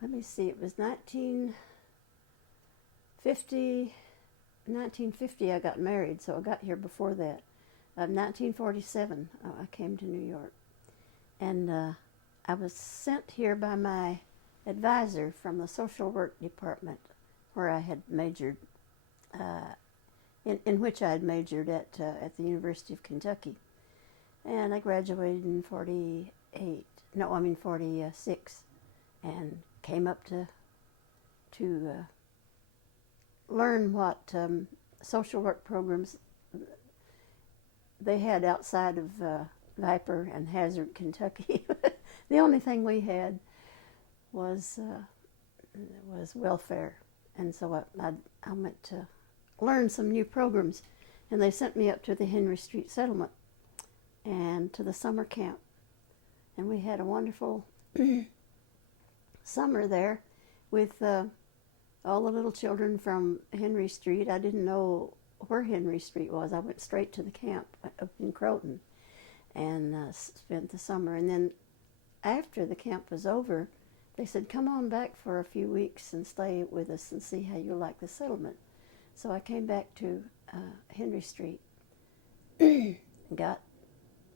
let me see, it was 1950 I got married, so I got here before that. 1947 I came to New York. And I was sent here by my advisor from the social work department where I had majored, in which I had majored at the University of Kentucky. And I graduated in 46, and came up to learn what social work programs they had outside of Viper and Hazard, Kentucky. The only thing we had was welfare, and so I went to learn some new programs, and they sent me up to the Henry Street Settlement and to the summer camp, and we had a wonderful summer there with all the little children from Henry Street. I didn't know where Henry Street was. I went straight to the camp up in Croton and spent the summer. And then after the camp was over, they said, come on back for a few weeks and stay with us and see how you like the settlement. So I came back to Henry Street, got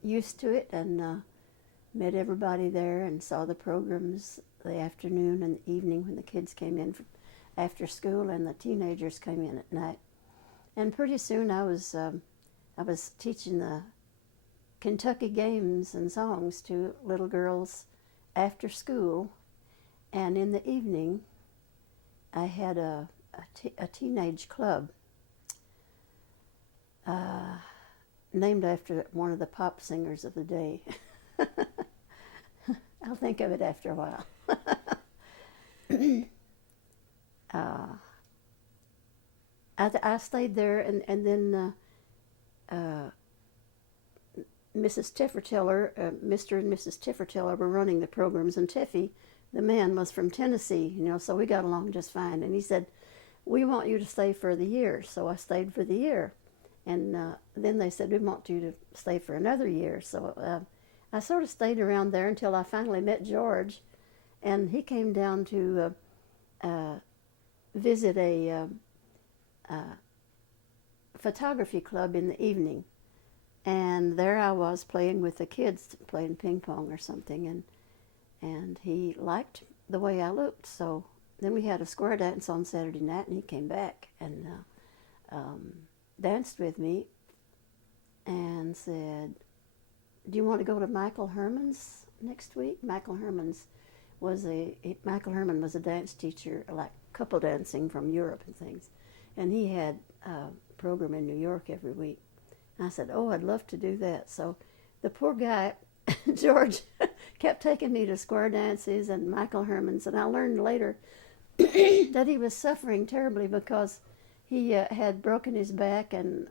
used to it, and met everybody there and saw the programs the afternoon and the evening when the kids came in after school and the teenagers came in at night. And pretty soon I was teaching the Kentucky games and songs to little girls after school, and in the evening I had a teenage club named after one of the pop singers of the day. I'll think of it after a while. I stayed there, and then Mrs. Tiffertiller, Mr. and Mrs. Tiffertiller were running the programs, and Tiffy, the man, was from Tennessee, so we got along just fine. And he said, we want you to stay for the year. So I stayed for the year. And then they said, we want you to stay for another year. So I sort of stayed around there until I finally met George, and he came down to visit a photography club in the evening. And there I was playing with the kids, playing ping pong or something, and he liked the way I looked. So then we had a square dance on Saturday night, and he came back and danced with me and said, do you want to go to Michael Herman's next week? Michael Herman was a dance teacher, like couple dancing from Europe and things, and he had a program in New York every week. And I said, oh, I'd love to do that. So the poor guy, George, kept taking me to square dances and Michael Herman's, and I learned later that he was suffering terribly because he had broken his back and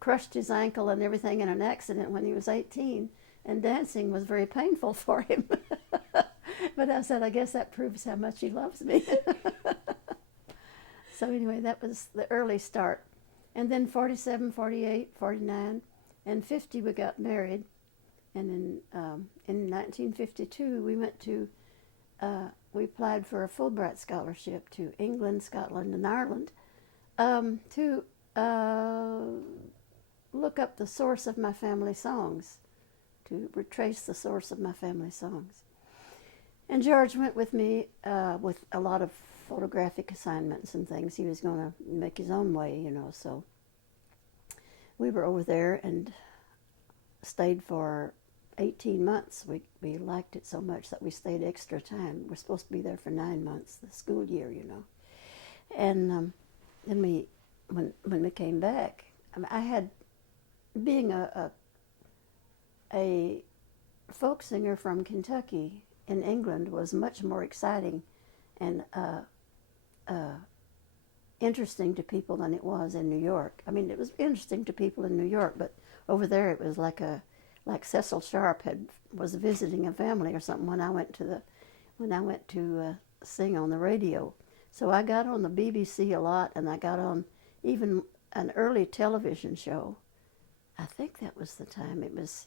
crushed his ankle and everything in an accident when he was 18, and dancing was very painful for him. But I said, I guess that proves how much he loves me. So anyway, that was the early start. And then 47, 48, 49, and 50 we got married. And in 1952 we went to, we applied for a Fulbright scholarship to England, Scotland, and Ireland to look up the source of my family songs, to retrace the source of my family songs. And George went with me with a lot of photographic assignments and things. He was going to make his own way, so we were over there and stayed for 18 months. We liked it so much that we stayed extra time. We're supposed to be there for 9 months, the school year, And then when we came back, I had, being a folk singer from Kentucky in England was much more exciting and interesting to people than it was in New York. I mean, it was interesting to people in New York, but over there it was like Cecil Sharp was visiting a family or something when I went to sing on the radio. So I got on the BBC a lot, and I got on even an early television show. I think that was the time. It was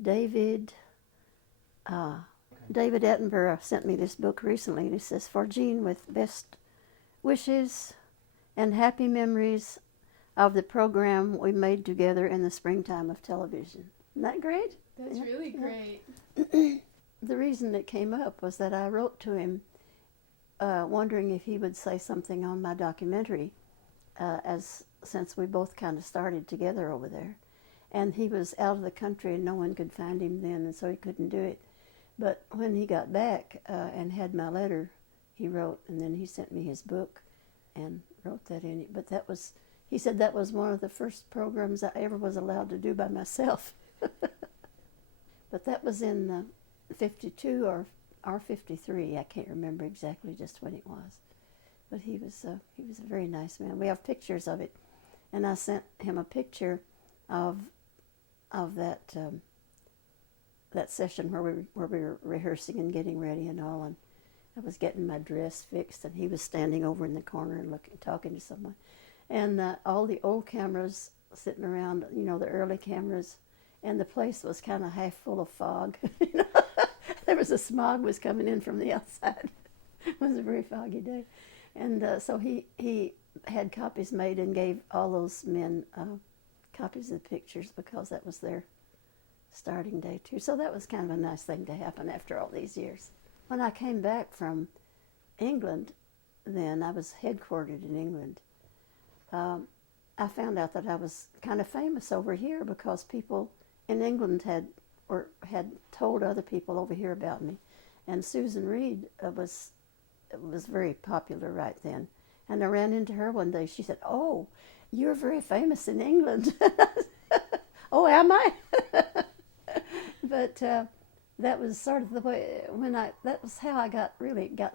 David David Attenborough sent me this book recently, and he says, "For Jean, with best wishes and happy memories of the program we made together in the springtime of television." Isn't that great? That's really great. The reason it came up was that I wrote to him wondering if he would say something on my documentary, since we both kind of started together over there. And he was out of the country and no one could find him then, and so he couldn't do it. But when he got back and had my letter, he wrote, and then he sent me his book and wrote that in it. But he said that was one of the first programs I ever was allowed to do by myself. But that was in 52 or 53. I can't remember exactly just when it was. But he was a very nice man. We have pictures of it, and I sent him a picture of that session where we were rehearsing and getting ready and all. And I was getting my dress fixed, and he was standing over in the corner and talking to someone. And all the old cameras sitting around, the early cameras, and the place was kind of half full of fog. There was a smog was coming in from the outside. It was a very foggy day. And so he had copies made and gave all those men copies of the pictures because that was their starting day too. So that was kind of a nice thing to happen after all these years. When I came back from England, then I was headquartered in England. I found out that I was kind of famous over here because people in England had told other people over here about me, and Susan Reed was very popular right then. And I ran into her one day. She said, "Oh, you're very famous in England." "Oh, am I?" But that was sort of the way that was how I got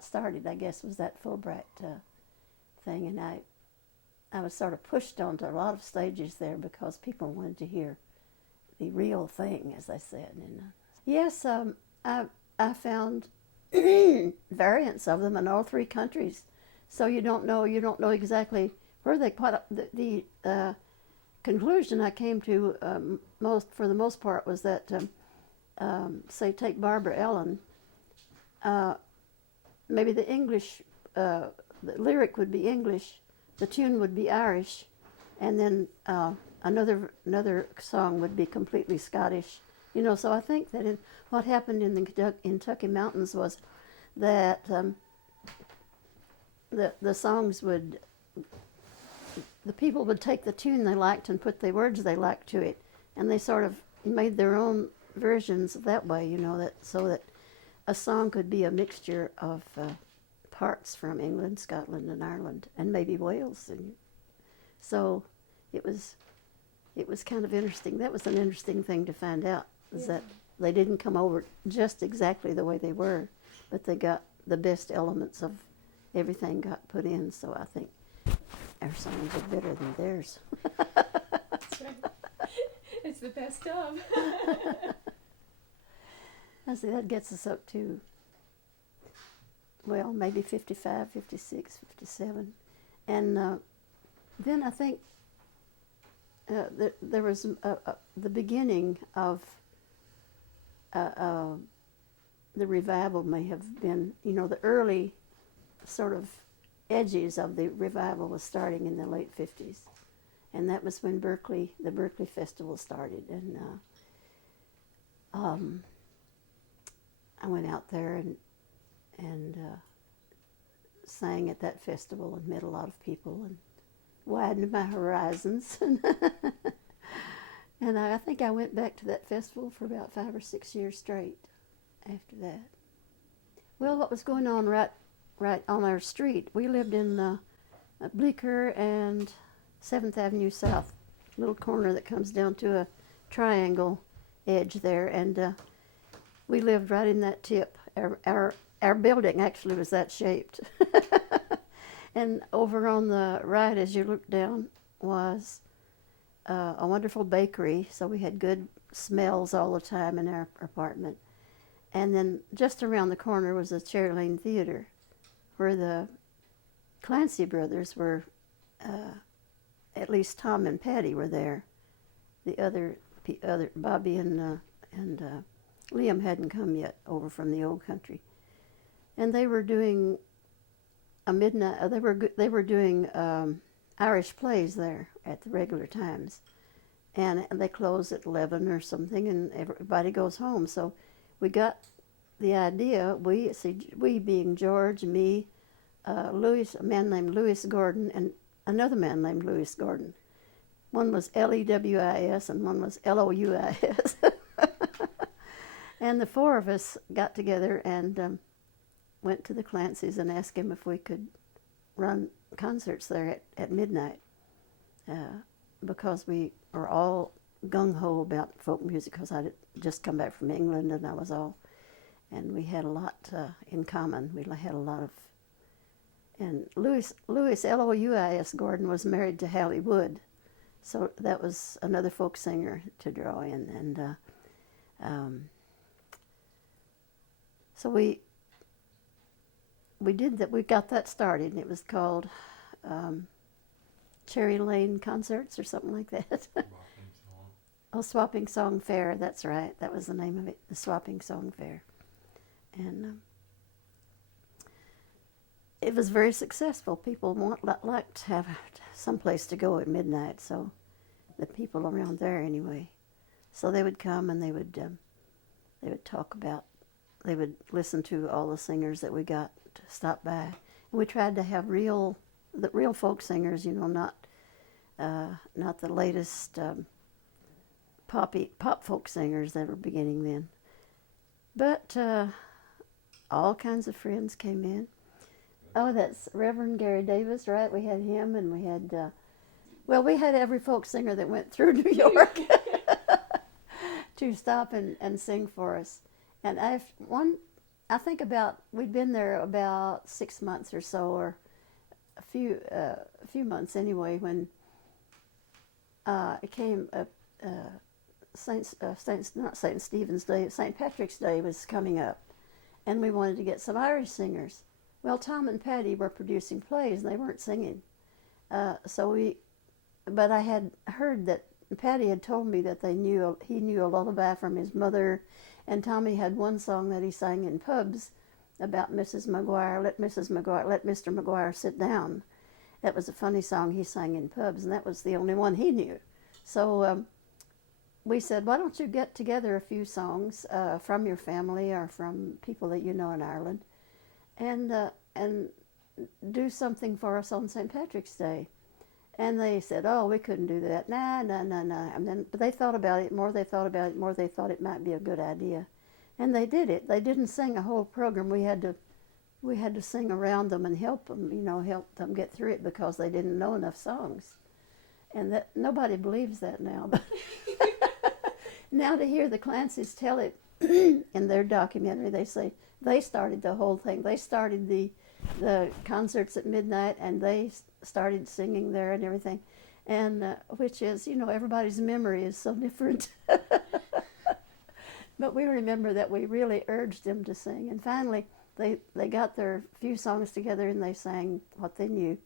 started, I guess, was that Fulbright thing. And I was sort of pushed onto a lot of stages there because people wanted to hear the real thing, as I said. And yes, I found variants of them in all three countries. So you don't know exactly where they put up. The conclusion I came to for the most part was that say take Barbara Ellen, maybe the English, the lyric would be English, the tune would be Irish, and then another song would be completely Scottish. So I think that what happened in the Kentucky Mountains was that the songs the people would take the tune they liked and put the words they liked to it, and they sort of made their own versions that way, so that a song could be a mixture of parts from England, Scotland, and Ireland, and maybe Wales. And so it was kind of interesting. That was an interesting thing to find out, is that they didn't come over just exactly the way they were, but they got the best elements of everything got put in. So I think our songs are better than theirs. That's right. It's the best of. I see that gets us up to, well, maybe 55, 56, 57. And then I think there was the beginning of the revival may have been, the early sort of edges of the revival was starting in the late 50s. And that was when the Berkeley Festival started. And I went out there and sang at that festival and met a lot of people and widened my horizons. And I think I went back to that festival for about 5 or 6 years straight after that. Well, what was going on right on our street, we lived in Bleecker and 7th Avenue South, little corner that comes down to a triangle edge there, and we lived right in that tip. Our building actually was that shaped. And over on the right, as you look down, was a wonderful bakery, so we had good smells all the time in our apartment. And then just around the corner was the Cherry Lane Theater, where the Clancy brothers were, at least Tom and Patty were there. The other Bobby and Liam hadn't come yet over from the old country, and they were doing a midnight. They were doing Irish plays there at the regular times, and they close at 11 or something, and everybody goes home. So we got the idea. We being George, me, Louis, a man named Louis Gordon, and another man named Louis Gordon. One was Lewis and one was Louis. And the four of us got together and went to the Clancy's and asked him if we could run concerts there at midnight, because we were all gung-ho about folk music, because I had just come back from England and we had a lot in common. We had a lot of, and Louis Louis Gordon was married to Hallie Wood, so that was another folk singer to draw in, and so we did that. We got that started, and it was called Cherry Lane Concerts or something like that. Swapping Song Fair. That's right. That was the name of it, the Swapping Song Fair, and it was very successful. People liked to have some place to go at midnight, so the people around there anyway. So they would come and they would talk about. They would listen to all the singers that we got to stop by, and we tried to have real folk singers. Not the latest pop folk singers that were beginning then. But all kinds of friends came in. Oh, that's Reverend Gary Davis, right? We had him, and we had we had every folk singer that went through New York to stop and sing for us. And I think we'd been there about 6 months or so, or a few months anyway, when it came not St. Stephen's Day, St. Patrick's Day was coming up, and we wanted to get some Irish singers. Well, Tom and Patty were producing plays, and they weren't singing. But I had heard that Patty had told me that he knew a lullaby from his mother. And Tommy had one song that he sang in pubs about Mrs. McGuire, let Mr. McGuire sit down. That was a funny song he sang in pubs, and that was the only one he knew. So we said, why don't you get together a few songs from your family or from people that you know in Ireland, and do something for us on St. Patrick's Day. And they said, oh, we couldn't do that. Nah. But they thought about it more. They thought it might be a good idea. And they did it. They didn't sing a whole program. We had to sing around them and help them get through it, because they didn't know enough songs. And that nobody believes that now. But now to hear the Clancys tell it in their documentary, they say they started the whole thing. They started the concerts at midnight, and they started singing there and everything, and which is, everybody's memory is so different. But we remember that we really urged them to sing, and finally they got their few songs together and they sang what they knew,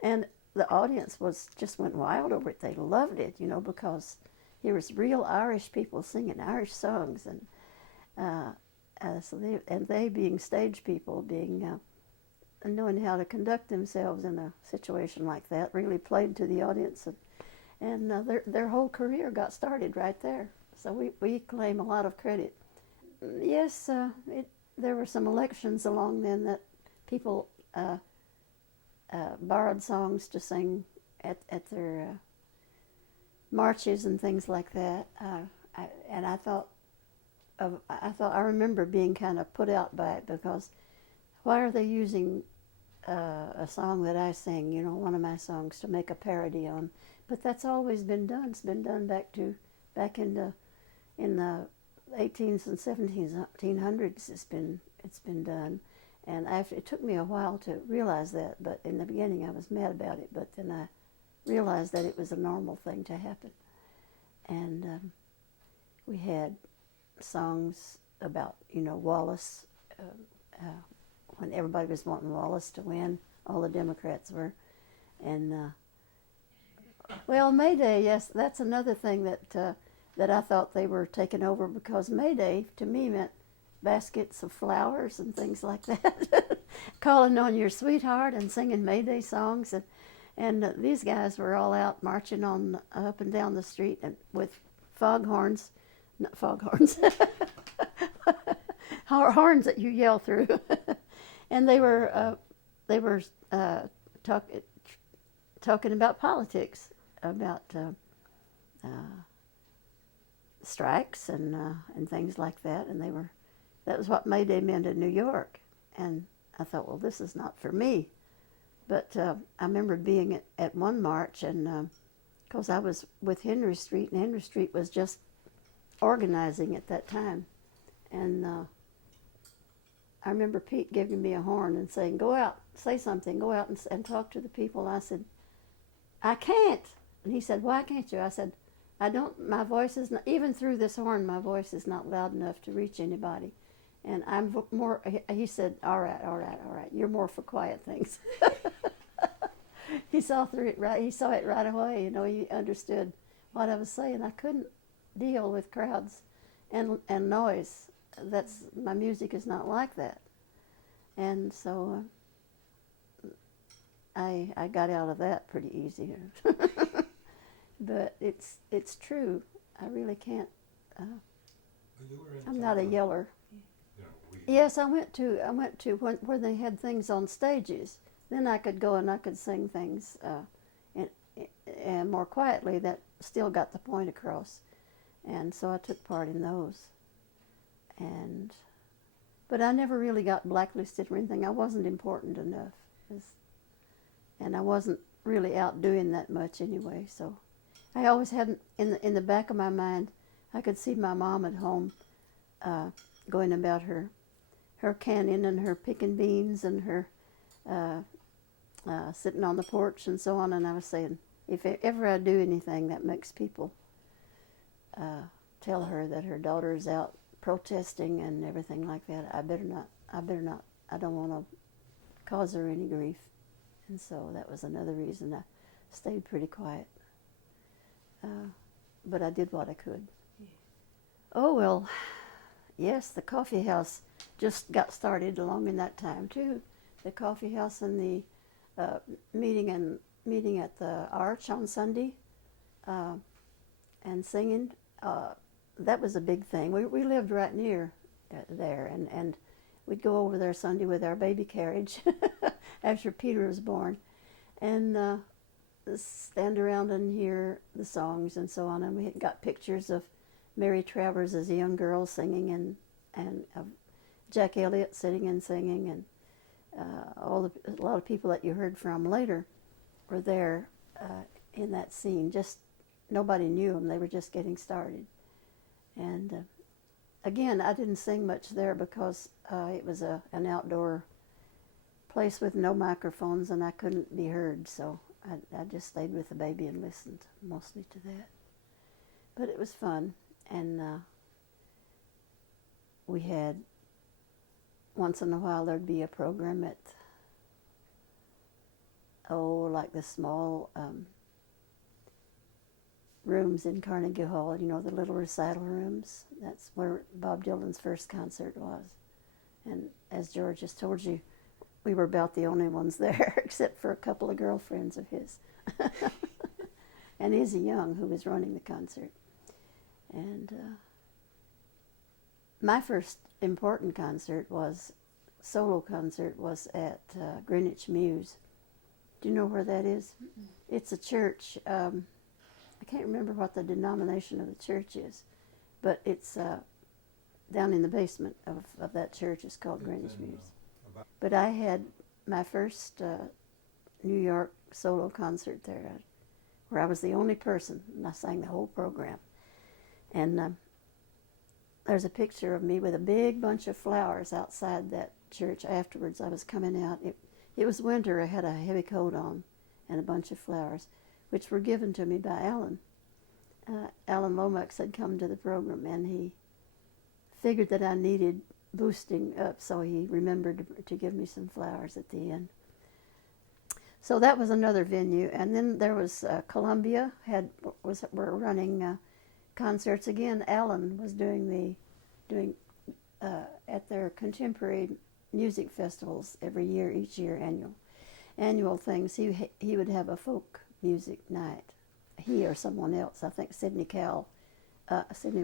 and the audience just went wild over it. They loved it, because here was real Irish people singing Irish songs, and they being stage people, being knowing how to conduct themselves in a situation like that, really played to the audience, and their whole career got started right there. So we claim a lot of credit. Yes, there were some elections along then that people borrowed songs to sing at their marches and things like that. I remember being kind of put out by it, because why are they using a song that I sing, one of my songs, to make a parody on? But that's always been done. It's been done back in the 18th and 1700s. It's been done, and it took me a while to realize that. But in the beginning, I was mad about it. But then I realized that it was a normal thing to happen, and we had songs about Wallace. When everybody was wanting Wallace to win, all the Democrats were. And, May Day, yes, that's another thing that that I thought they were taking over, because May Day to me meant baskets of flowers and things like that. Calling on your sweetheart and singing May Day songs. And these guys were all out marching on up and down the street and with foghorns, not foghorns, horns that you yell through. And they were talking about politics, about strikes and things like that. And that was what May Day meant in New York. And I thought, well, this is not for me. But I remember being at one march, and because I was with Henry Street, and Henry Street was just organizing at that time. And I remember Pete giving me a horn and saying, go out, say something, go out and talk to the people. I said, I can't. And he said, why can't you? I said, I don't, my voice is not, even through this horn, my voice is not loud enough to reach anybody. And I'm more, he said, all right, you're more for quiet things. He saw through it right, he saw it right away, you know, he understood what I was saying. I couldn't deal with crowds and noise. My music is not like that. And so I got out of that pretty easy. But it's true. I really can't, I'm not a yeller. Yes, I went to where they had things on stages. Then I could go and I could sing things and more quietly that still got the point across. And so I took part in those. But I never really got blacklisted or anything. I wasn't important enough. And I wasn't really out doing that much anyway. So I always had in the back of my mind, I could see my mom at home going about her canning and her picking beans and her sitting on the porch and so on. And I was saying, if ever I do anything that makes people tell her that her daughter is out protesting and everything like that, I better not. I don't want to cause her any grief. And so that was another reason I stayed pretty quiet. But I did what I could. Yeah. Oh, well, yes, the coffee house just got started along in that time, too. The coffee house and the meeting at the Arch on Sunday and singing. That was a big thing. We lived right near there, and we'd go over there Sunday with our baby carriage after Peter was born, and stand around and hear the songs and so on. And we had got pictures of Mary Travers as a young girl singing, and Jack Elliott sitting and singing, and a lot of people that you heard from later were there in that scene. Just nobody knew them; they were just getting started. And again, I didn't sing much there because it was an outdoor place with no microphones, and I couldn't be heard. So I just stayed with the baby and listened mostly to that. But it was fun, and we had, once in a while there'd be a program at, like the small rooms in Carnegie Hall, you know, the little recital rooms. That's where Bob Dylan's first concert was. And as George just told you, we were about the only ones there, except for a couple of girlfriends of his. And Izzy Young, who was running the concert. And my first important solo concert was at Greenwich Mews. Do you know where that is? Mm-hmm. It's a church. I can't remember what the denomination of the church is, but it's down in the basement of that church. It's called Greenwich Mews. But I had my first New York solo concert there, where I was the only person, and I sang the whole program. And there's a picture of me with a big bunch of flowers outside that church. Afterwards, I was coming out. It was winter. I had a heavy coat on and a bunch of flowers, which were given to me by Alan. Alan Lomax had come to the program, and he figured that I needed boosting up, so he remembered to give me some flowers at the end. So that was another venue. And then there was Columbia were running concerts again. Alan was doing at their contemporary music festivals every year, each year annual things. He would have a folk music night. He or someone else, I think Sidney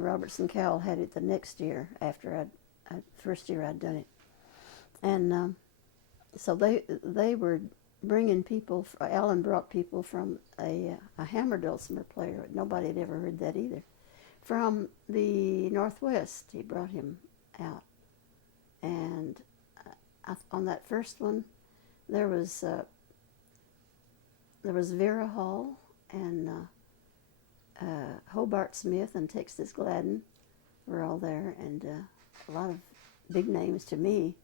Robertson Cowell had it the next year after first year I'd done it, and so they were bringing people. Alan brought people from a hammer dulcimer player. Nobody had ever heard that either. From the Northwest, he brought him out, and on that first one, there was Vera Hall and Hobart Smith and Texas Gladden were all there, and a lot of big names to me.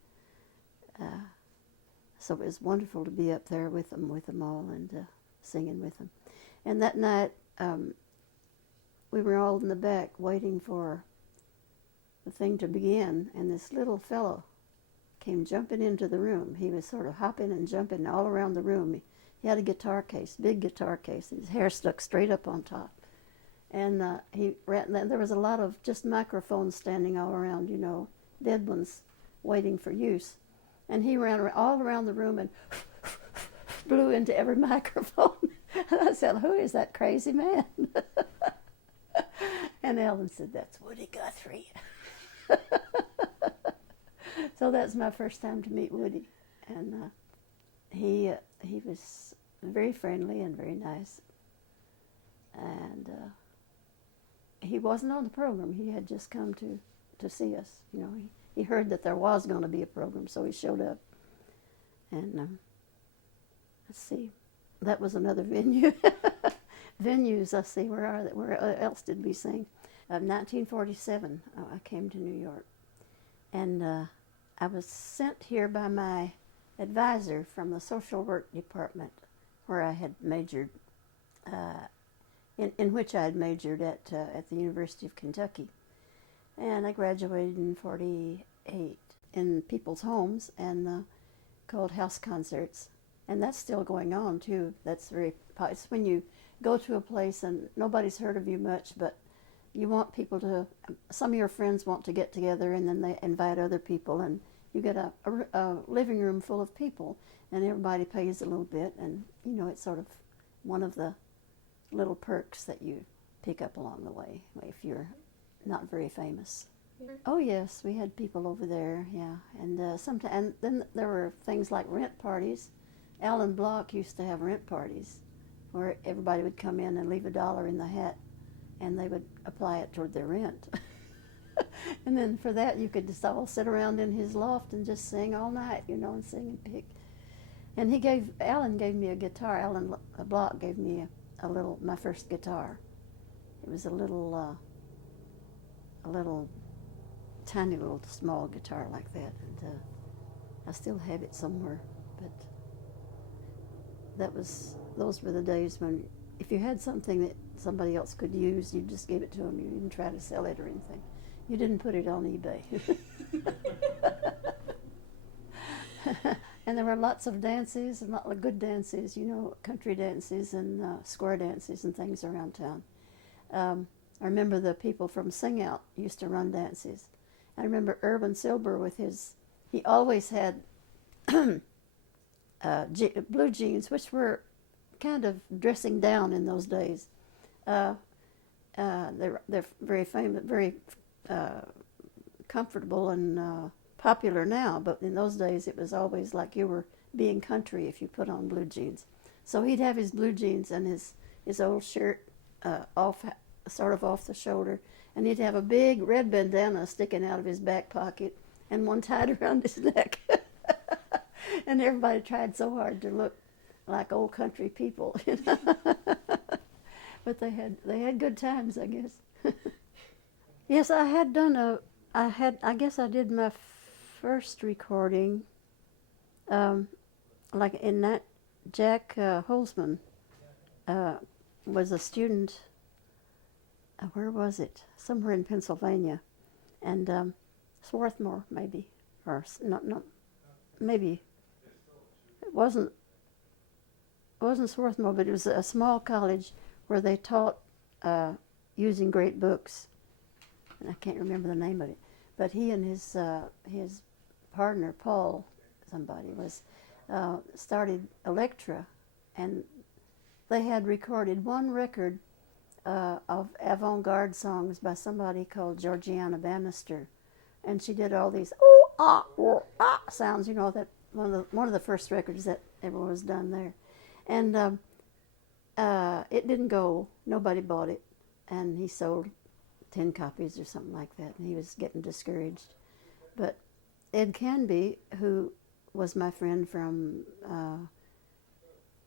So it was wonderful to be up there with them all, and singing with them. And that night, we were all in the back waiting for the thing to begin, and this little fellow came jumping into the room. He was sort of hopping and jumping all around the room. He had a guitar case, big guitar case. His hair stuck straight up on top. And he ran. There was a lot of just microphones standing all around, dead ones waiting for use. And he ran all around the room and blew into every microphone. And I said, "Who is that crazy man?" And Ellen said, "That's Woody Guthrie." So that's my first time to meet Woody, and he was very friendly and very nice, and he wasn't on the program. He had just come to see us. He heard that there was going to be a program, so he showed up. And let's see, that was another venue. Venues, let's see, where else did we sing? 1947, I came to New York, and I was sent here by my advisor from the social work department, where I had majored, in which I had majored at the University of Kentucky. And I graduated in 48 in people's homes and called house concerts. And that's still going on, too. It's when you go to a place and nobody's heard of you much, but you want people to, some of your friends want to get together, and then they invite other people, and you get a living room full of people, and everybody pays a little bit, and it's sort of one of the little perks that you pick up along the way if you're not very famous. Yeah. Oh yes, we had people over there, yeah, and sometimes, and then there were things like rent parties. Alan Block used to have rent parties where everybody would come in and leave $1 in the hat, and they would apply it toward their rent. And then for that, you could just all sit around in his loft and just sing all night, and sing and pick. And Alan gave me a guitar. Alan Block gave me my first guitar. It was a little tiny little small guitar like that, and I still have it somewhere. But those were the days when if you had something that somebody else could use, you just gave it to them. You didn't try to sell it or anything. You didn't put it on eBay. And there were lots of dances, and a lot of good dances, country dances and square dances and things around town. I remember the people from Sing Out used to run dances. I remember Irvin Silber he always had blue jeans, which were kind of dressing down in those days. They're very famous, very comfortable and popular now, but in those days it was always like you were being country if you put on blue jeans. So he'd have his blue jeans and his old shirt sort of off the shoulder, and he'd have a big red bandana sticking out of his back pocket and one tied around his neck. And everybody tried so hard to look like old country people, But they had good times, I guess. Yes, I guess I did my first recording, like in that Jack Holzman was a student. Where was it? Somewhere in Pennsylvania, and Swarthmore maybe, or not maybe. It wasn't Swarthmore, but it was a small college where they taught using great books. And I can't remember the name of it, but he and his partner Paul, somebody was started Electra, and they had recorded one record of avant-garde songs by somebody called Georgiana Bannister, and she did all these sounds. You know, that one of the first records that ever was done there, and it didn't go. Nobody bought it, and he sold 10 copies or something like that, and he was getting discouraged. But Ed Canby, who was my friend from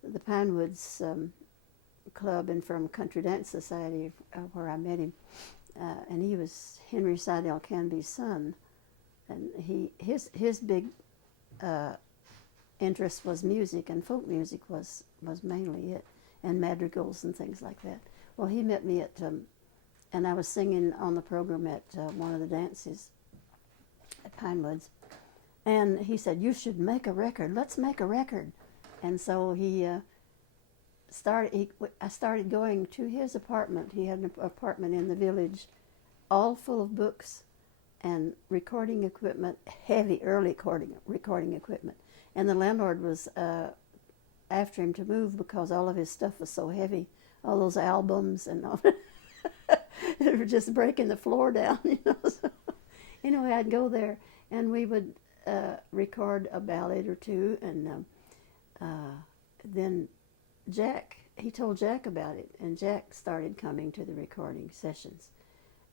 the Pinewoods Club and from Country Dance Society, where I met him, and he was Henry Seidel Canby's son, and his big interest was music, and folk music was mainly it, and madrigals and things like that. Well, he met me at, and I was singing on the program at one of the dances at Pinewoods, and he said, "You should make a record. Let's make a record." And so I started going to his apartment. He had an apartment in the village, all full of books and recording equipment, heavy early recording equipment. And the landlord was after him to move because all of his stuff was so heavy, all those albums and all. They were just breaking the floor down, you know. So, anyway, I'd go there, and we would record a ballad or two, and then he told Jack about it, and Jack started coming to the recording sessions.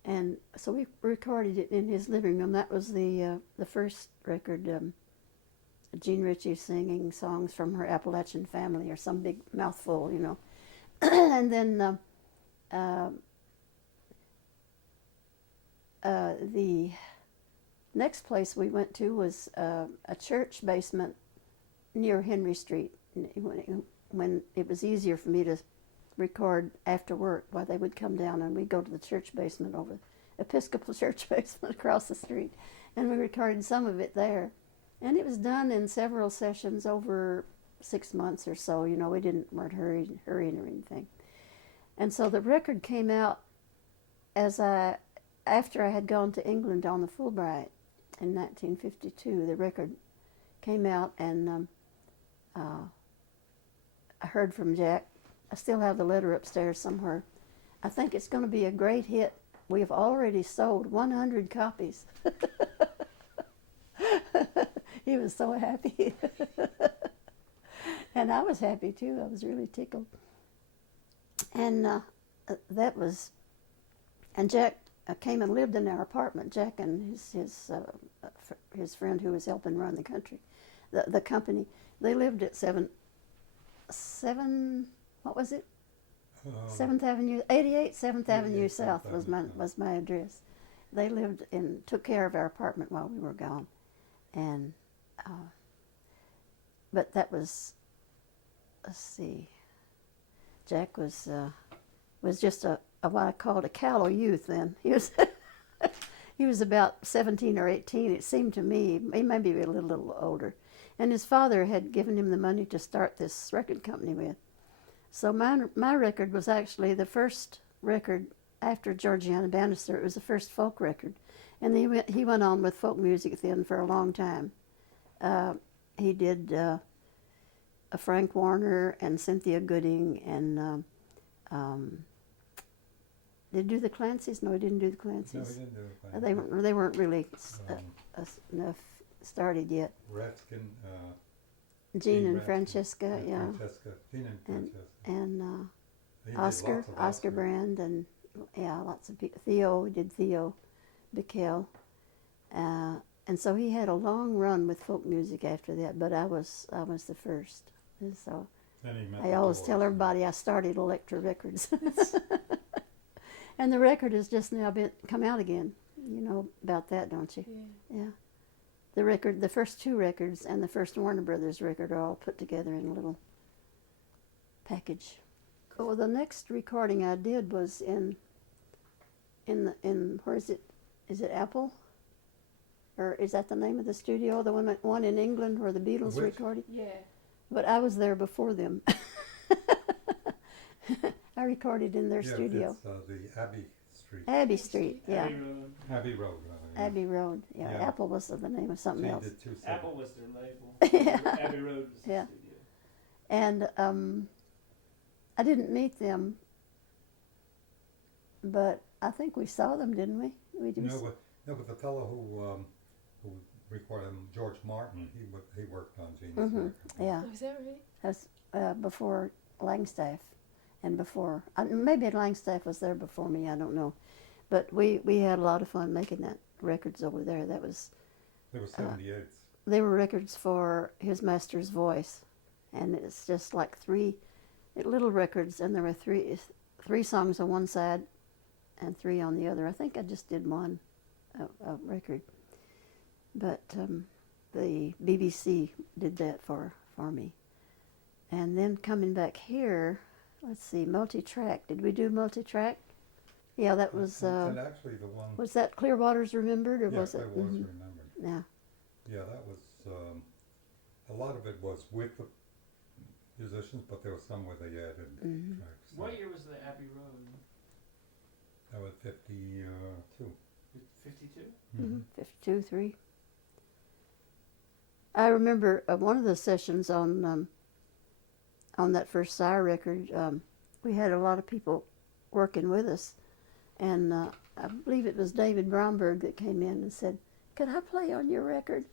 And so we recorded it in his living room. That was the first record, Jean Ritchie singing songs from her Appalachian family, or some big mouthful, you know. And then the next place we went to was a church basement near Henry Street, when it was easier for me to record after work, while they would come down, and we'd go to the church basement over, Episcopal church basement across the street, and we recorded some of it there. And it was done in several sessions over 6 months or so. You know, we weren't hurrying or anything. And so the record came out after I had gone to England on the Fulbright in 1952. The record came out, and I heard from Jack. I still have the letter upstairs somewhere. "I think it's going to be a great hit. We have already sold 100 copies." He was so happy. And I was happy too. I was really tickled. And and Jack came and lived in our apartment. Jack and his friend who was helping run the company. They lived at 7th Avenue, 88 7th Avenue South was my address. They lived and took care of our apartment while we were gone. And but that was, let's see, Jack was just a what I called a callow youth then. He was about 17 or 18, it seemed to me. He may be a little older. And his father had given him the money to start this record company with. So my record was actually the first record after Georgiana Bannister. It was the first folk record. And he went on with folk music then for a long time. He did Frank Warner and Cynthia Gooding, and did he do the Clancys? No, he didn't do the Clancys. No, he didn't do the Clancys. They weren't really enough started yet. Ratkin, Jean and Ratkin, Francesca, yeah. Jean and Francesca. And He did Oscar lots of Oscar Brand, and lots of people. Theo Bickel. And so he had a long run with folk music after that, but I was the first. And so I always tell everybody I started Electra Records. And the record has just now come out again. You know about that, don't you? Yeah. Yeah. The first two records and the first Warner Brothers record are all put together in a little package. Oh, the next recording I did was in where is it? Is it Apple? Or is that the name of the studio? The one in England where the Beatles recorded? Yeah. But I was there before them. I recorded in their Yeah, studio. it's the Abbey Street. Abbey Street, yeah. Abbey Road. Abbey Road. Yeah. Abbey Road, yeah. Yeah. Apple was the name of So something you else. did two separate. Apple was their label. Yeah. Abbey Road was the Yeah. studio. And I didn't meet them, but I think we saw them, didn't we? We No, but the fellow who recorded him, George Martin, he worked on Gene's record. Yeah, Oh, is that right? that's before Langstaff, and before maybe Langstaff was there before me. I don't know, but we had a lot of fun making that records over there. That was There were 78s. they were records for his master's voice, and it's just like three little records, and there were three songs on one side and three on the other. I think I just did one a record, but the BBC did that for me. And then coming back here, let's see, multi-track. Did we do multi-track? Yeah, that was. And actually, the one. Was that Clearwater's Remembered, or Yes, was it? that was Mhm. remembered. Yeah. Yeah, that was. A lot of it was with the musicians, but there was some where they added Mhm. tracks. What year was the Abbey Road? That was 52. 52? Mm-hmm. 52, 3. I remember one of the sessions on that first Sire record. We had a lot of people working with us, and I believe it was David Bromberg that came in and said, "Could I play on your record?"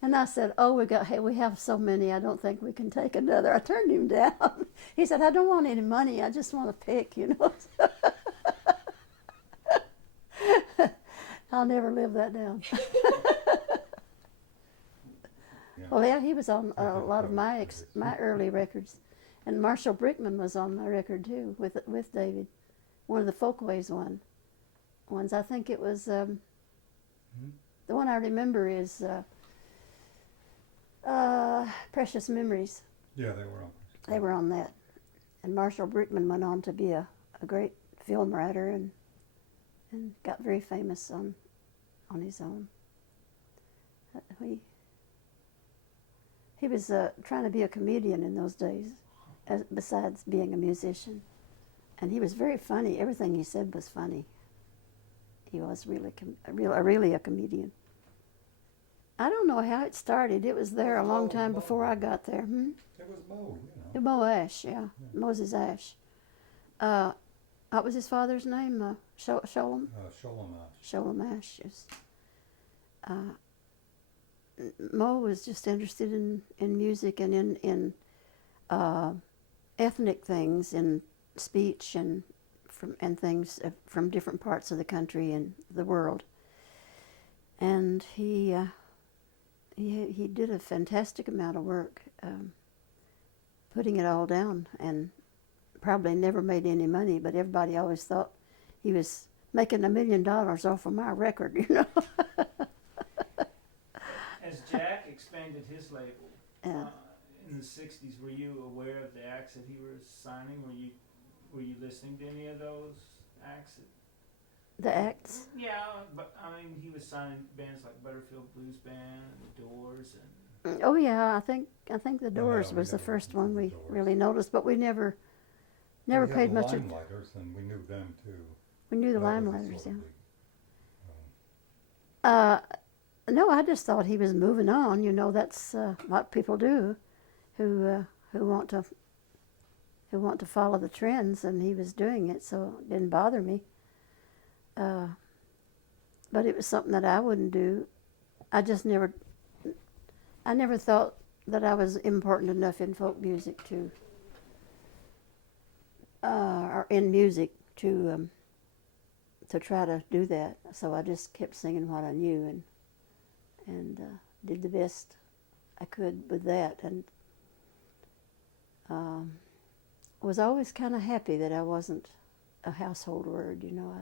And I said, "Oh, we have so many. I don't think we can take another." I turned him down. He said, "I don't want any money. I just want to pick, you know." I'll never live that down. Yeah. Well, yeah, he was on I a did lot of both my records. my early records, and Marshall Brickman was on my record too with David, one of the Folkways ones. I think it was the one I remember is Precious Memories. Yeah, they were on. They were on that, and Marshall Brickman went on to be a great film writer and got very famous on his own. He was trying to be a comedian in those days, besides being a musician. And he was very funny. Everything he said was funny. He was really a comedian. I don't know how it started. It was there a long time before I got there. It was Mo, you know. Mo Ash, yeah. Moses Ash. What was his father's name? Sholem? Sholem Ash, yes. Mo was just interested in music and in ethnic things, in speech and things from different parts of the country and the world. And he did a fantastic amount of work putting it all down, and probably never made any money, but everybody always thought he was making $1 million off of my record, you know. As Jack expanded his label Yeah. in the '60s, were you aware of the acts that he was signing? Were you listening to any of those acts? The acts. Yeah, but I mean, he was signing bands like Butterfield Blues Band and the Doors and. Oh yeah, I think the Doors we was the never first listened one to we the Doors. really noticed, but we never paid much. We had the Limelighters, and we knew them too. We knew the That was a Limelighters, sort yeah. of big, No, I just thought he was moving on. You know, that's what people do, who want to follow the trends, and he was doing it, so it didn't bother me. But it was something that I wouldn't do. I never thought that I was important enough in folk music or in music to try to do that. So I just kept singing what I knew and did the best I could with that, and was always kind of happy that I wasn't a household word. You know,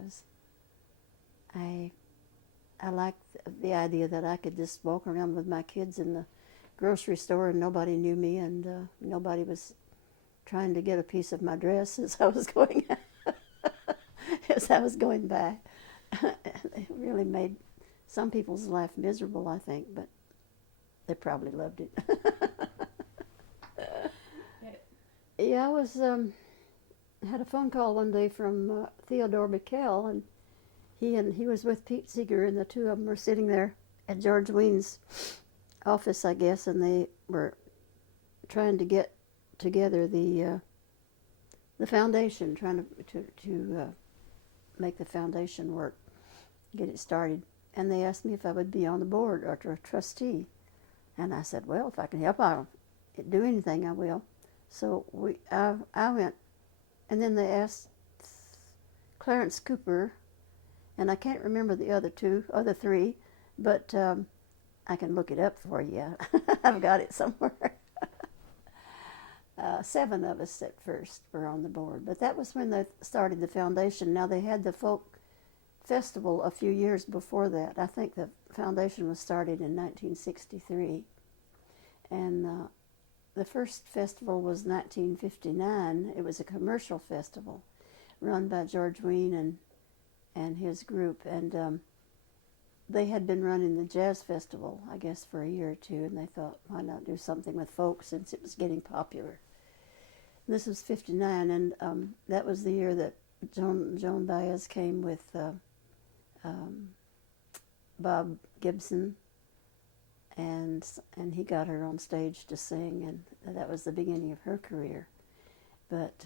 I liked the idea that I could just walk around with my kids in the grocery store and nobody knew me, and nobody was trying to get a piece of my dress as I was going by. It really made some people's life miserable, I think, but they probably loved it. Yeah, I was had a phone call one day from Theodore Bickel, and he was with Pete Seeger, and the two of them were sitting there at George Wean's office, I guess, and they were trying to get together the foundation, trying to make the foundation work, get it started. And they asked me if I would be on the board or a trustee, and I said, well, if I can help, I'll do anything. I will. So I went, and then they asked Clarence Cooper, and I can't remember the other three, but I can look it up for you. I've got it somewhere. 7 of us at first were on the board, but that was when they started the foundation. Now, they had the folk festival a few years before that. I think the foundation was started in 1963, and the first festival was 1959. It was a commercial festival run by George Wean and his group, and they had been running the jazz festival, I guess, for a year or two, and they thought, why not do something with folk since it was getting popular. This was 59, and that was the year that Joan Baez came with Bob Gibson, and he got her on stage to sing, and that was the beginning of her career. But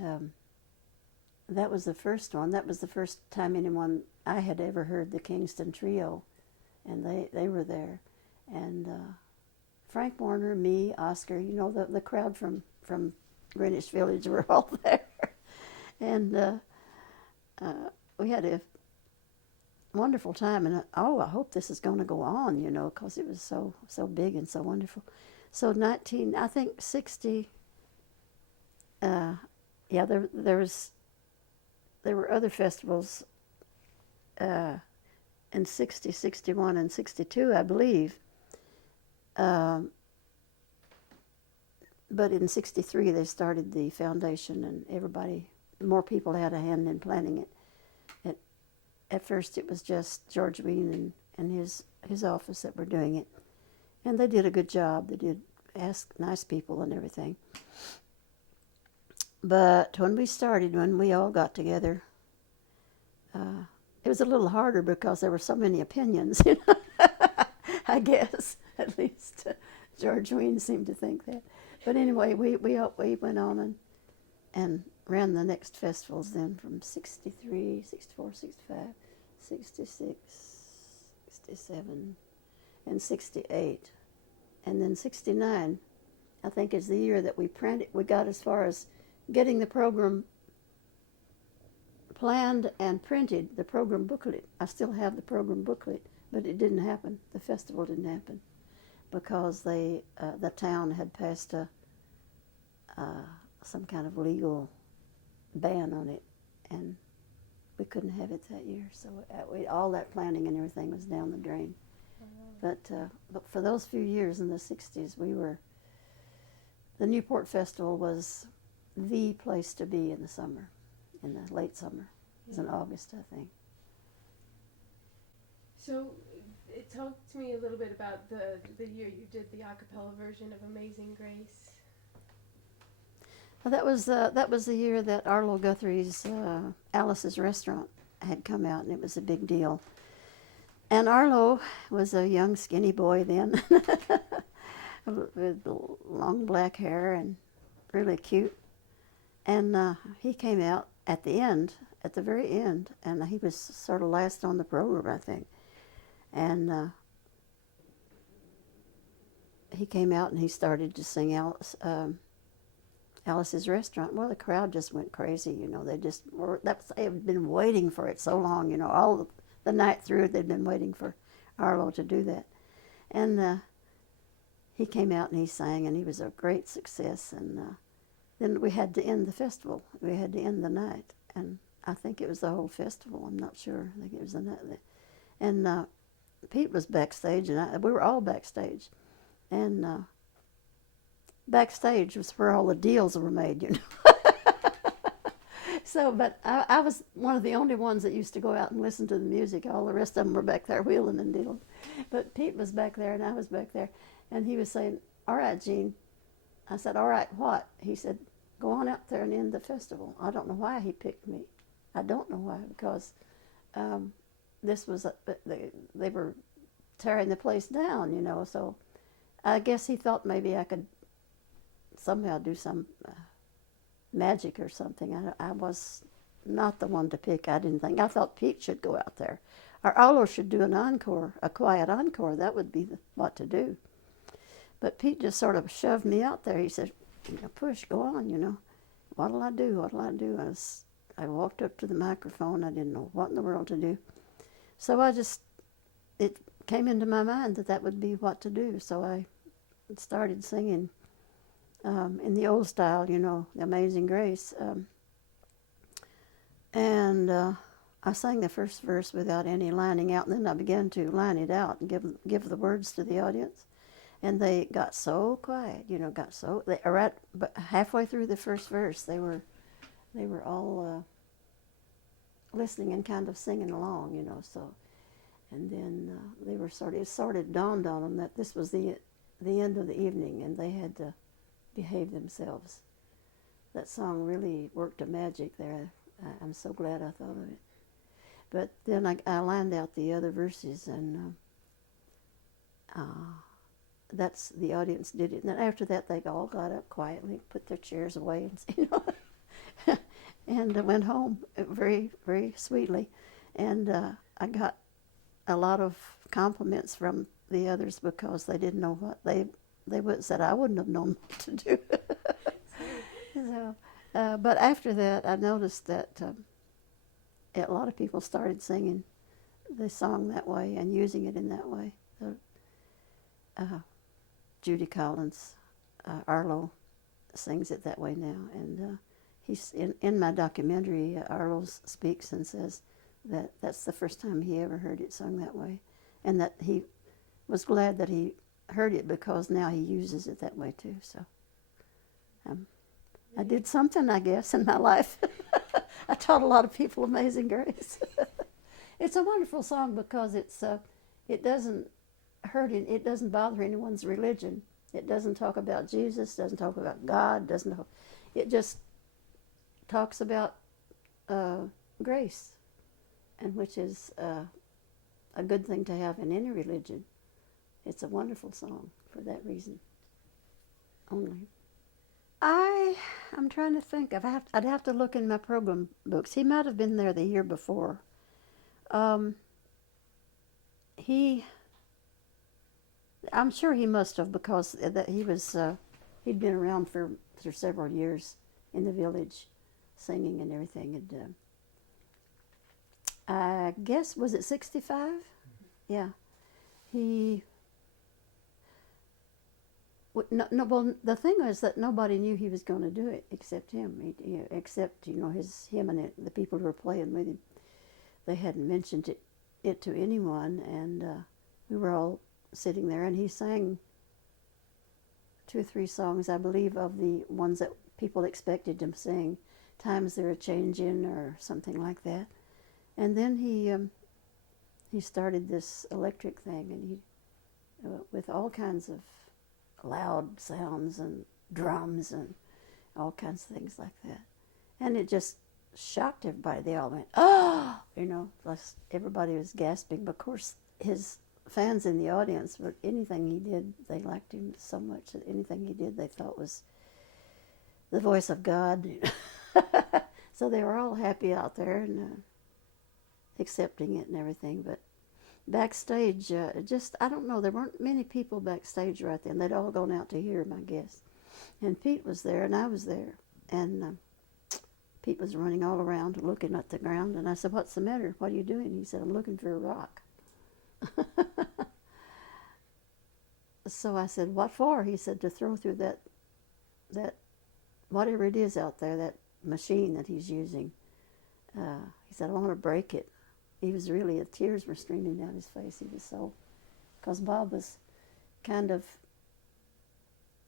that was the first one. That was the first time I had ever heard the Kingston Trio, and they were there. And Frank Warner, me, Oscar, the crowd from Greenwich Village were all there. And we had a wonderful time, and I hope this is going to go on, because it was so big and so wonderful. So 60. There were other festivals in 60, 61, and 62, I believe. But in 63, they started the foundation, and more people had a hand in planning it. At first, it was just George Wean and his office that were doing it. And they did a good job. They did ask nice people and everything. But when we all got together, it was a little harder because there were so many opinions, I guess. At least George Wean seemed to think that. But anyway, we went on and ran the next festivals then from 63, 64, 65, 66, 67, and 68. And then 69, I think, is the year that we got as far as getting the program planned and printed, the program booklet. I still have the program booklet, but it didn't happen. The festival didn't happen because the town had passed some kind of legal ban on it, and we couldn't have it that year. So all that planning and everything was down the drain. Mm-hmm. But for those few years in the 60s, the Newport Festival was the place to be in the summer, in the late summer. It was in August, I think. So, talk to me a little bit about the year you did the a cappella version of Amazing Grace. Well, that was the year that Arlo Guthrie's Alice's Restaurant had come out, and it was a big deal. And Arlo was a young, skinny boy then, with long black hair and really cute. And he came out at the very end, and he was sort of last on the program, I think. And he came out and he started to sing Alice's Restaurant. Well, the crowd just went crazy, they had been waiting for it so long, all the night through they'd been waiting for Arlo to do that. And he came out and he sang, and he was a great success. And then we had to end the festival. We had to end the night. And I think it was the whole festival. I'm not sure. I think it was the night. And Pete was backstage, and we were all backstage. And backstage was where all the deals were made, So, but I was one of the only ones that used to go out and listen to the music. All the rest of them were back there wheeling and dealing. But Pete was back there, and I was back there. And he was saying, "All right, Gene." I said, "All right, what?" He said, go on out there and end the festival. I don't know why he picked me. I don't know why, because this was, they were tearing the place down, you know, so I guess he thought maybe I could somehow do some magic or something. I was not the one to pick. I didn't think. I thought Pete should go out there. Or Arlo should do an encore, a quiet encore. That would be what to do. But Pete just sort of shoved me out there. He said, push, go on, you know. What'll I do? What'll I do? I walked up to the microphone. I didn't know what in the world to do. So it came into my mind that would be what to do. So I started singing in the old style, you know, the Amazing Grace. And I sang the first verse without any lining out, and then I began to line it out and give the words to the audience. And they got so quiet, you know, but halfway through the first verse, they were all listening and kind of singing along, you know. So, and then it sort of dawned on them that this was the end of the evening, and they had to behave themselves. That song really worked a magic there. I'm so glad I thought of it. But then I lined out the other verses, and that's the audience did it. And then after that, they all got up quietly, put their chairs away, and you know, and went home very, very sweetly. And I got a lot of compliments from the others because they didn't know what they said I wouldn't have known what to do. So, but after that, I noticed that a lot of people started singing the song that way and using it in that way. So, Judy Collins, Arlo, sings it that way now, and he's in my documentary. Arlo speaks and says that that's the first time he ever heard it sung that way, and that he was glad that he heard it because now he uses it that way too. So I did something, I guess, in my life. I taught a lot of people Amazing Grace. It's a wonderful song because it doesn't hurt it. It doesn't bother anyone's religion. It doesn't talk about Jesus. Doesn't talk about God. It just talks about grace, and which is a good thing to have in any religion. It's a wonderful song for that reason only. I'm trying to think. I'd have to look in my program books. He might have been there the year before. I'm sure he must have, because he'd been around for several years in the village, singing and everything. And I guess, was it 65? Yeah, well, the thing was that nobody knew he was going to do it except him. Except him and the people who were playing with him. They hadn't mentioned it to anyone, and we were all sitting there, and he sang 2 or 3 songs, I believe, of the ones that people expected him to sing. Times They're a Changin' or something like that. And then he started this electric thing, and he with all kinds of loud sounds and drums and all kinds of things like that. And it just shocked everybody. They all went, oh! Plus everybody was gasping. But of course, his fans in the audience, anything he did, they liked him so much that anything he did they thought was the voice of God. So they were all happy out there and accepting it and everything. But backstage, I don't know, there weren't many people backstage right then. They'd all gone out to hear him, I guess. And Pete was there, and I was there. And Pete was running all around looking at the ground. And I said, what's the matter? What are you doing? He said, I'm looking for a rock. So I said, what for? He said, to throw through that whatever it is out there, that machine that he's using. He said, I want to break it. He was really, tears were streaming down his face. He was so, because Bob was kind of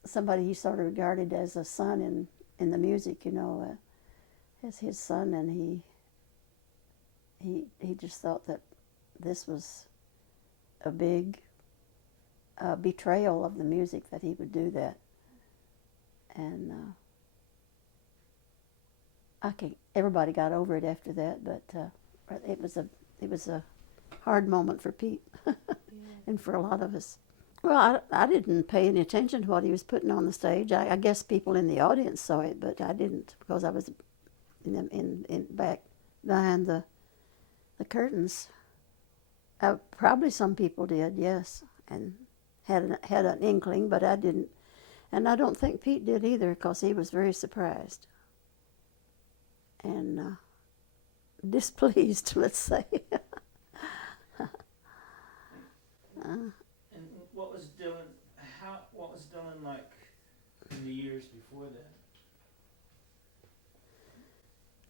somebody he sort of regarded as a son in the music, as his son, and he just thought that this was a big betrayal of the music that he would do that. And I can't. Everybody got over it after that, but it was a hard moment for Pete Yeah. and for a lot of us. Well, I didn't pay any attention to what he was putting on the stage. I guess people in the audience saw it, but I didn't because I was in back behind the curtains. Probably some people did, yes, and had an inkling, but I didn't. And I don't think Pete did either because he was very surprised and displeased, let's say. And what was Dylan? What was Dylan like in the years before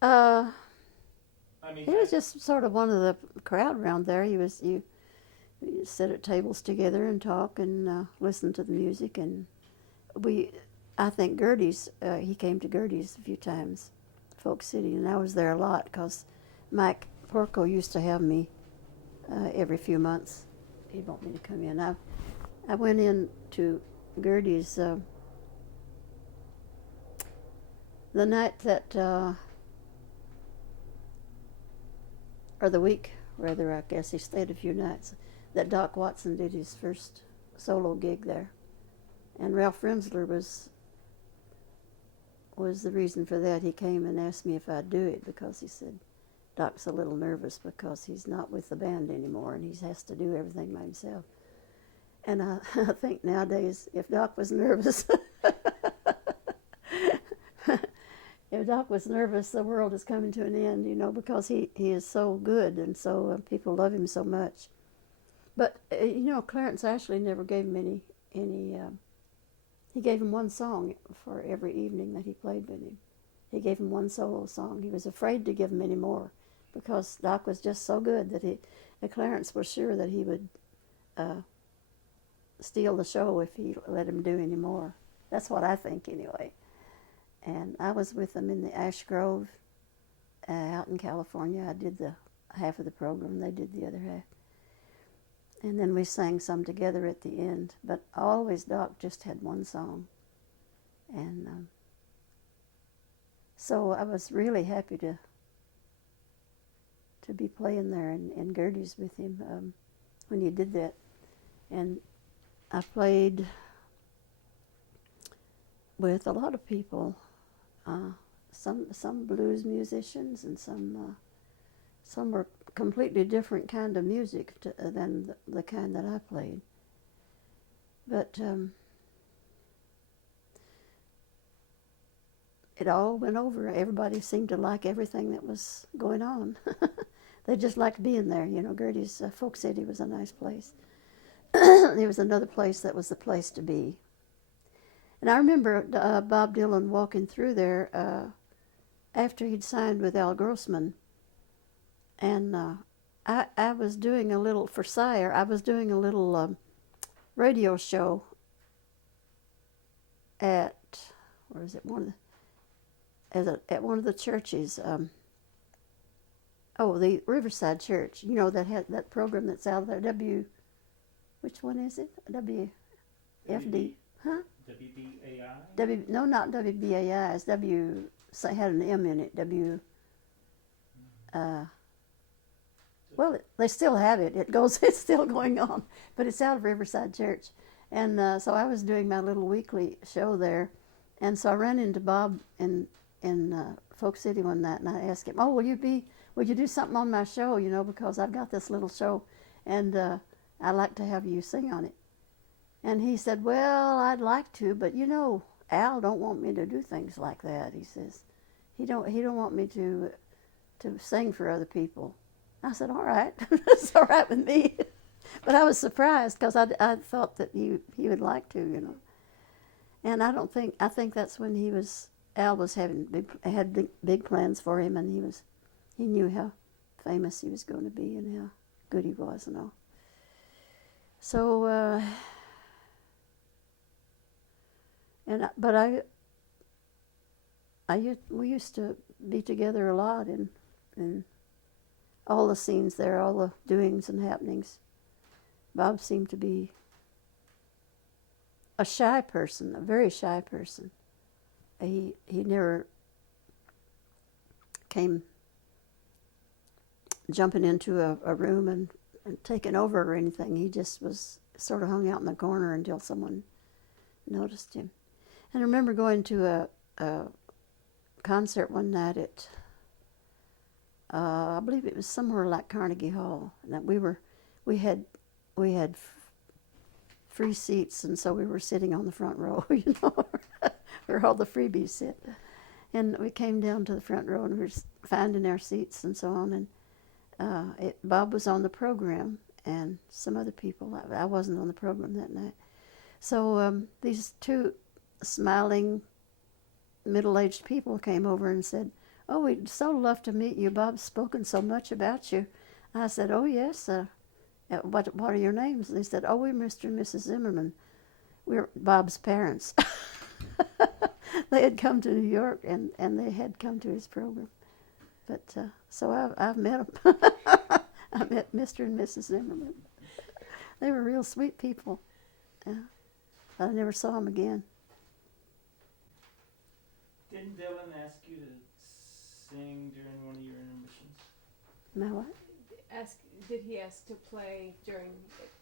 that? I mean, He was just sort of one of the crowd around there. You sit at tables together and talk and listen to the music. And I think Gertie's, he came to Gertie's a few times, Folk City, and I was there a lot because Mike Porco used to have me every few months. He'd want me to come in. I went in to Gertie's the night that, or the week, rather, I guess he stayed a few nights, that Doc Watson did his first solo gig there. And Ralph Rimsler was the reason for that. He came and asked me if I'd do it because he said Doc's a little nervous because he's not with the band anymore and he has to do everything by himself. And I think nowadays, if Doc was nervous, if Doc was nervous, the world is coming to an end, because he is so good and so people love him so much. But Clarence Ashley never gave him any. He gave him one song for every evening that he played with him. He gave him one solo song. He was afraid to give him any more because Doc was just so good that Clarence was sure that he would steal the show if he let him do any more. That's what I think anyway. And I was with them in the Ash Grove out in California. I did the half of the program. They did the other half. And then we sang some together at the end. But always Doc just had one song. And so I was really happy to be playing there in Gertie's with him when he did that. And I played with a lot of people, some blues musicians and some were completely different kind of music than the kind that I played. But it all went over. Everybody seemed to like everything that was going on. They just liked being there. Gertie's Folk City was a nice place. There was another place that was the place to be. And I remember Bob Dylan walking through there after he'd signed with Al Grossman. And I was doing a little, for Sire, I was doing a little radio show at, where is it, at one of the churches. The Riverside Church, that had that program that's out there, which one is it? WFD, huh? WBAI? No, not WBAI, it's had an M in it, well, they still have it. It's still going on, but it's out of Riverside Church. And so I was doing my little weekly show there, and so I ran into Bob in Folk City one night, and I asked him, "Oh, will you do something on my show? Because I've got this little show, and I'd like to have you sing on it." And he said, "Well, I'd like to, but Al don't want me to do things like that." He says, "He don't want me to sing for other people." I said, "All right, it's all right with me." But I was surprised because I thought that he would like to, And I think that's when Al was had big plans for him, and he knew how famous he was going to be and how good he was and all. So, we used to be together a lot in all the scenes there, all the doings and happenings. Bob seemed to be a shy person, a very shy person. He never came jumping into a room and taking over or anything. He just was sort of hung out in the corner until someone noticed him. And I remember going to a concert one night at, I believe it was somewhere like Carnegie Hall. And that we had free seats, and so we were sitting on the front row, you know, where all the freebies sit. And we came down to the front row, and we were finding our seats and so on. And Bob was on the program, and some other people. I wasn't on the program that night. So these two smiling, middle-aged people came over and said, "Oh, we'd so love to meet you. Bob's spoken so much about you." I said, "Oh, yes. What are your names?" And they said, "Oh, we're Mr. and Mrs. Zimmerman. We're Bob's parents." They had come to New York, and they had come to his program. But so I've met them. I met Mr. and Mrs. Zimmerman. They were real sweet people. Yeah. I never saw them again. Didn't Dylan ask you to sing during one of your intermissions? My what? Did he ask to play during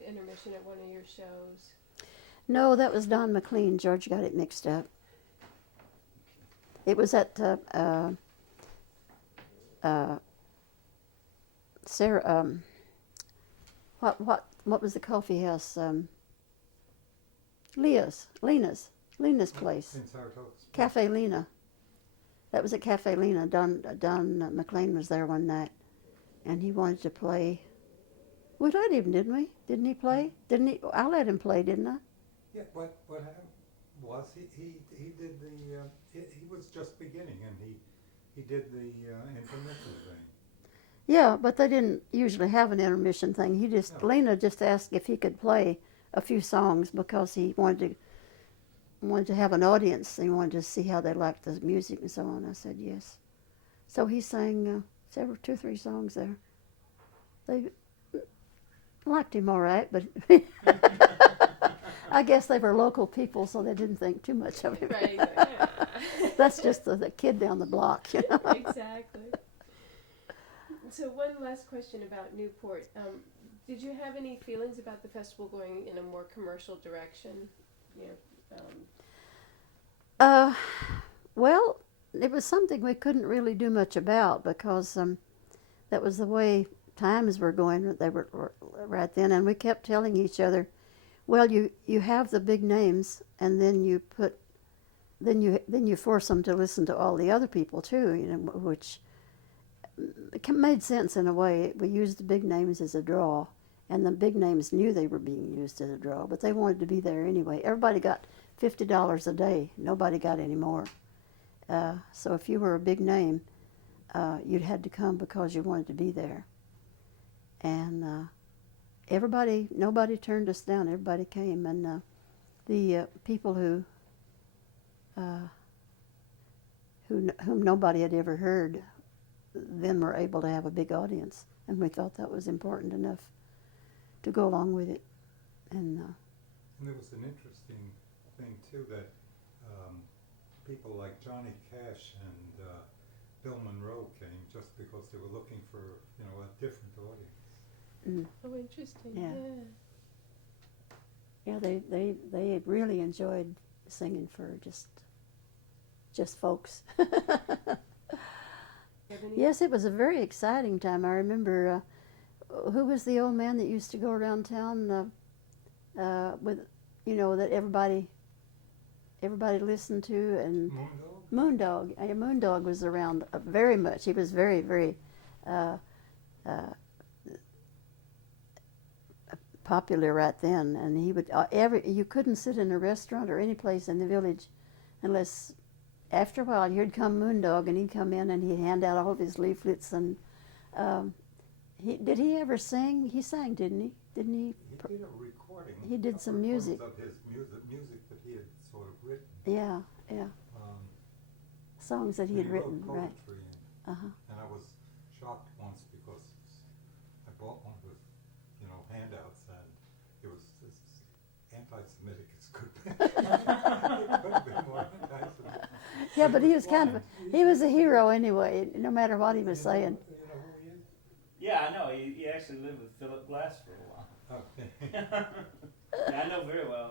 intermission at one of your shows? No, that was Don McLean. George got it mixed up. It was at Sarah. What was the coffee house? Lena's place. In Saratoga. Cafe Lena. That was at Cafe Lena. Don McLean was there one night, and he wanted to play. We let him, didn't we? Didn't he play? Didn't he? I let him play, didn't I? Yeah, what happened was he did the he was just beginning, and he did the intermission thing. Yeah, but they didn't usually have an intermission thing. No. Lena just asked if he could play a few songs because he wanted to have an audience. He wanted to see how they liked the music and so on. I said yes. So he sang 2 or 3 songs there. They liked him all right, but I guess they were local people, so they didn't think too much of him. Right. Yeah. That's just the kid down the block, you know. Exactly. So one last question about Newport. Did you have any feelings about the festival going in a more commercial direction? You know, Well, it was something we couldn't really do much about because that was the way times were going. They were right then, and we kept telling each other, "Well, you have the big names, and then you force them to listen to all the other people too, you know, which made sense in a way. We used the big names as a draw, and the big names knew they were being used as a draw, but they wanted to be there anyway. Everybody got $50 a day. Nobody got any more. So if you were a big name, you'd had to come because you wanted to be there. And nobody turned us down. Everybody came, and the people whom nobody had ever heard then were able to have a big audience, and we thought that was important enough to go along with it. And there was an interesting thing too that people like Johnny Cash and Bill Monroe came just because they were looking for a different audience. oh, interesting. Yeah. Yeah, they really enjoyed singing for just folks. Yes, it was a very exciting time. I remember, who was the old man that used to go around town with, that everybody listened to, and Moondog? Moondog. Moondog was around very much. He was very, very popular right then, and he would you couldn't sit in a restaurant or any place in the village unless. After a while, he'd come Moondog, and he'd come in and he'd hand out all of his leaflets. And did he ever sing? He sang, didn't he? Didn't he? He did a recording. He did some music. Of his music that he had sort of written. Yeah. Songs that he had written, wrote right? poetry, and I was shocked once because I bought one with, handouts, and it was as anti-Semitic as could be. It could have been more anti-Semitic. Yeah, but he was kind He was a hero anyway, no matter what he was saying. You know who he is? Yeah, I know. He actually lived with Philip Glass for a while. Okay. Yeah, I know very well.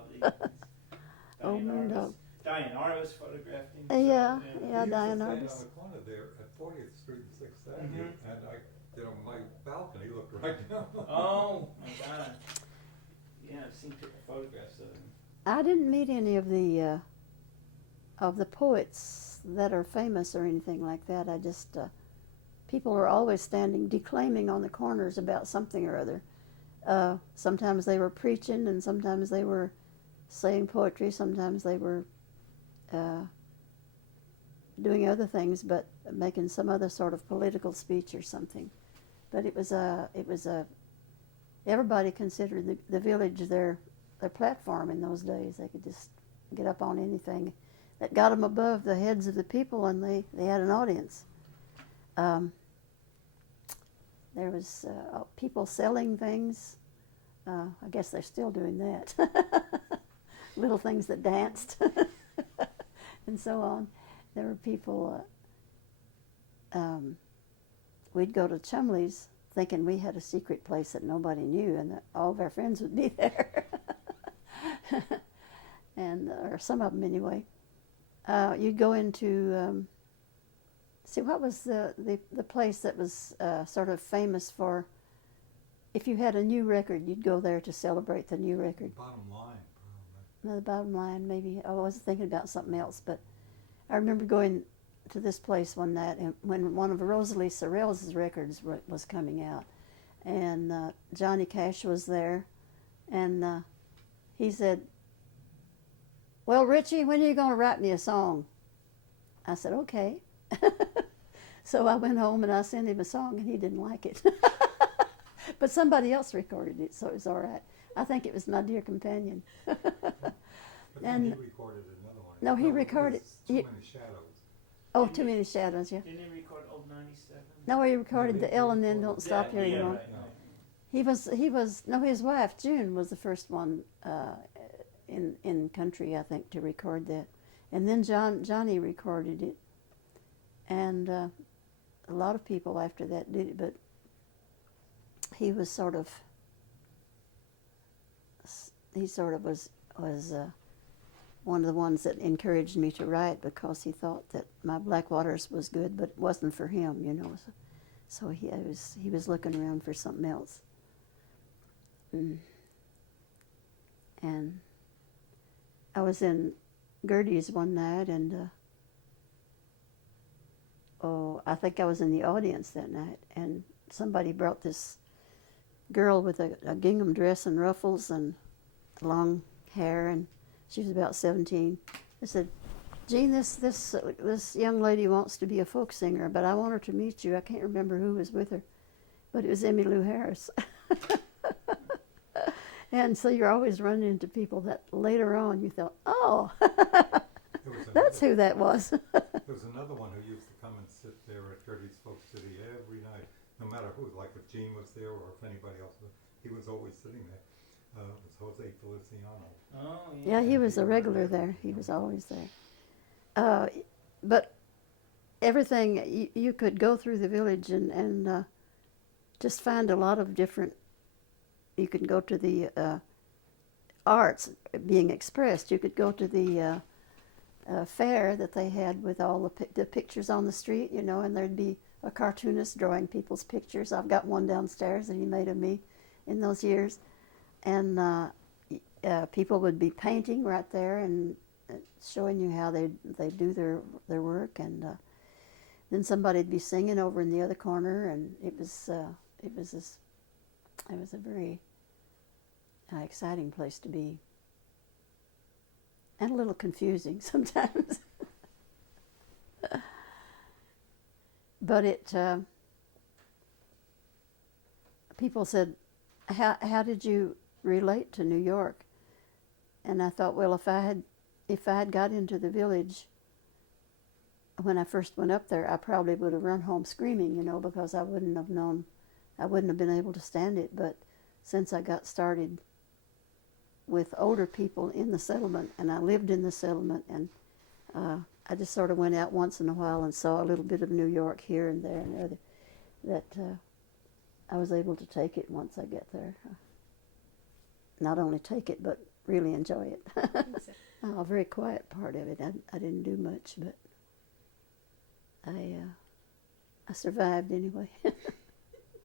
Oh, Diane Murdoch. Diane Arvis photographed him. Yeah, so, yeah, He Diane used to stand Artis. on the corner there at 40th Street and 6th Avenue, Mhm. and my balcony looked right down. Oh my God. Yeah, I've seen photographs of him. I didn't meet any of the poets that are famous or anything like that. I just people are always standing declaiming on the corners about something or other. Sometimes they were preaching, and sometimes they were saying poetry. Sometimes they were doing other things, but making some other sort of political speech or something. But it was everybody considered the village their platform in those days. They could just get up on anything that got them above the heads of the people, and they had an audience. There was people selling things. I guess they're still doing that. Little things that danced and so on. There were people, we'd go to Chumley's thinking we had a secret place that nobody knew and that all of our friends would be there. And or some of them anyway. You'd go into, see, what was the place that was sort of famous for, if you had a new record, you'd go there to celebrate the new record. Bottom line, probably. No, the Bottom Line, maybe. I was thinking about something else, but I remember going to this place one night and when one of Rosalie Sorrell's records was coming out, and Johnny Cash was there, and he said, "Well, Ritchie, when are you going to write me a song?" I said, "Okay." So I went home and I sent him a song, and he didn't like it. But somebody else recorded it, so it was all right. I think it was My Dear Companion. But then And he recorded another one. no, he it recorded- was Too he- Many Shadows. Oh, Too Many Shadows, yeah. Didn't he record Old 97? No, he recorded the L and Then Don't Stop Here yeah, Anymore. right. He was no, his wife June was the first one in country, I think, to record that, and then Johnny recorded it, and a lot of people after that did it, but he was sort of was one of the ones that encouraged me to write, because he thought that my Blackwaters was good, but it wasn't for him, you know. So he was looking around for something else. And I was in Gertie's one night, and I think I was in the audience that night, and somebody brought this girl with a gingham dress and ruffles and long hair, and she was about 17. I said, "Jean, this young lady wants to be a folk singer, but I want her to meet you." I can't remember who was with her, but it was Emmylou Harris. And so you're always running into people that later on you thought, "Oh, that's who that was." There was another one who used to come and sit there at Gertie's Folk City every night, no matter who, like if Gene was there or if anybody else was, he was always sitting there. It was Jose Feliciano. Oh, Yeah, he was a regular there. He was always there. But everything, you could go through the village and just find a lot of different, you could go to the arts being expressed. You could go to the fair that they had with all the pictures on the street, you know, and there'd be a cartoonist drawing people's pictures. I've got one downstairs that he made of me in those years. And people would be painting right there and showing you how they do their work, and then somebody'd be singing over in the other corner, and it was a very exciting place to be, and a little confusing sometimes. But people said, how did you relate to New York? And I thought, well, if I had got into the village when I first went up there, I probably would have run home screaming, you know, because I wouldn't have been able to stand it. But since I got started with older people in the settlement, and I lived in the settlement, and I just sort of went out once in a while and saw a little bit of New York here and there and other. That I was able to take it once I get there. Not only take it, but really enjoy it. A very quiet part of it. I didn't do much, but I survived anyway.